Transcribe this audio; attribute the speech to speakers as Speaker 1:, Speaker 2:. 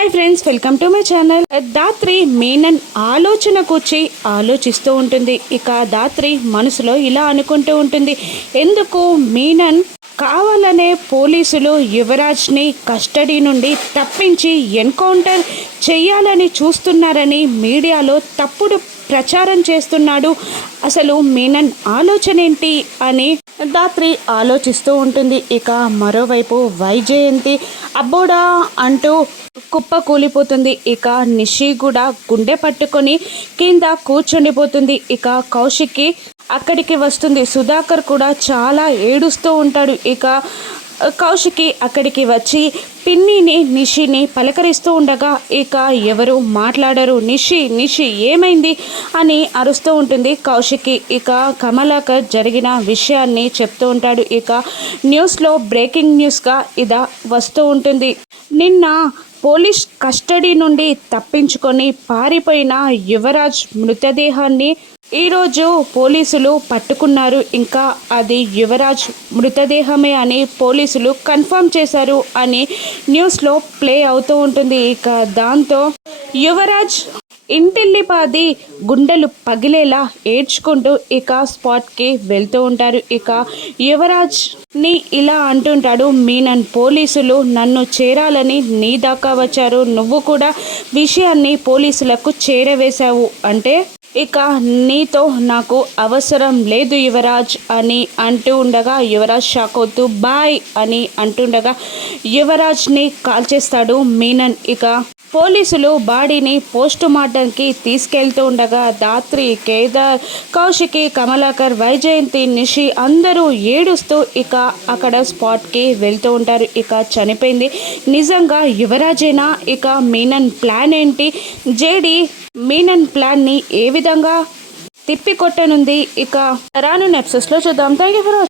Speaker 1: Hi friends welcome to my channel Dhatri Menon ఆలోచనకు వచ్చి ఆలోచిస్తూ ఉంటుంది. ఇక దాత్రి మనసులో ఇలా అనుకుంటూ ఉంటుంది. ఎందుకు? మీనన్ కావాలనే పోలీసులు యువరాజ్ని కస్టడీ నుండి తప్పించి ఎన్కౌంటర్ చేయాలని చూస్తున్నారని మీడియాలో తప్పుడు ప్రచారం చేస్తున్నాడు. అసలు మీనన్ ఆలోచన ఏంటి అని దాత్రి ఆలోచిస్తూ ఉంటుంది. ఇక మరోవైపు వైజయంతి అబ్బోడా అంటూ కుప్ప కూలిపోతుంది. ఇక నిషి కూడా గుండె పట్టుకొని కింద కూర్చుండిపోతుంది. ఇక కౌశిక్కి అక్కడికి వస్తుంది. సుధాకర్ కూడా చాలా ఏడుస్తూ ఉంటాడు. ఇక కౌశికి అక్కడికి వచ్చి పిన్నిని నిషిని పలకరిస్తూ ఉండగా ఇక ఎవరు మాట్లాడరు. నిషి నిషి ఏమైంది అని అరుస్తూ ఉంటుంది కౌశికి ఇక కమలాకర్ జరిగిన విషయాన్ని చెప్తూ ఉంటాడు. ఇక న్యూస్లో బ్రేకింగ్ న్యూస్గా ఇదా వస్తూ ఉంటుంది. నిన్న పోలీస్ కస్టడీ నుండి తప్పించుకొని పారిపోయిన యువరాజ్ మృతదేహాన్ని ఈరోజు పోలీసులు పట్టుకున్నారు. ఇంకా అది యువరాజ్ మృతదేహమే అని పోలీసులు కన్ఫర్మ్ చేశారు అని న్యూస్లో ప్లే అవుతూ ఉంటుంది. ఇక దాంతో యువరాజ్ ఇంటిల్లిపాది గుండెలు పగిలేలా ఏడ్చుకుంటూ ఇక స్పాట్కి వెళ్తూ ఉంటారు. ఇక యువరాజ్ని ఇలా అంటుంటాడు మీనన్ పోలీసులు నన్ను చేరాలని నీ దాకా వచ్చారు. నువ్వు కూడా విషయాన్ని పోలీసులకు చేరవేశావు. అంటే ఇక నీతో నాకు అవసరం లేదు యువరాజ్ అని అంటూ ఉండగా యువరాజ్ షాక్ అవుతూ బాయ్ అని అంటుండగా యువరాజ్ని కాల్ చేస్తాడు మీనన్. ఇక పోలీసులు బాడీని పోస్ట్ మార్టంకి తీసుకెళ్తూ ఉండగా దాత్రి కేదార్ కౌశికి కమలాకర్ వైజయంతి నిషి అందరూ ఏడుస్తూ ఇక అక్కడ స్పాట్కి వెళ్తూ ఉంటారు. ఇక చనిపోయింది నిజంగా యువరాజేనా? ఇక మీనన్ ప్లాన్ ఏంటి? జేడి మీనన్ ప్లాన్ని ఏ విధంగా తిప్పికొట్టనుంది ఇక రాను నెప్సెస్లో చూద్దాం. Thank you for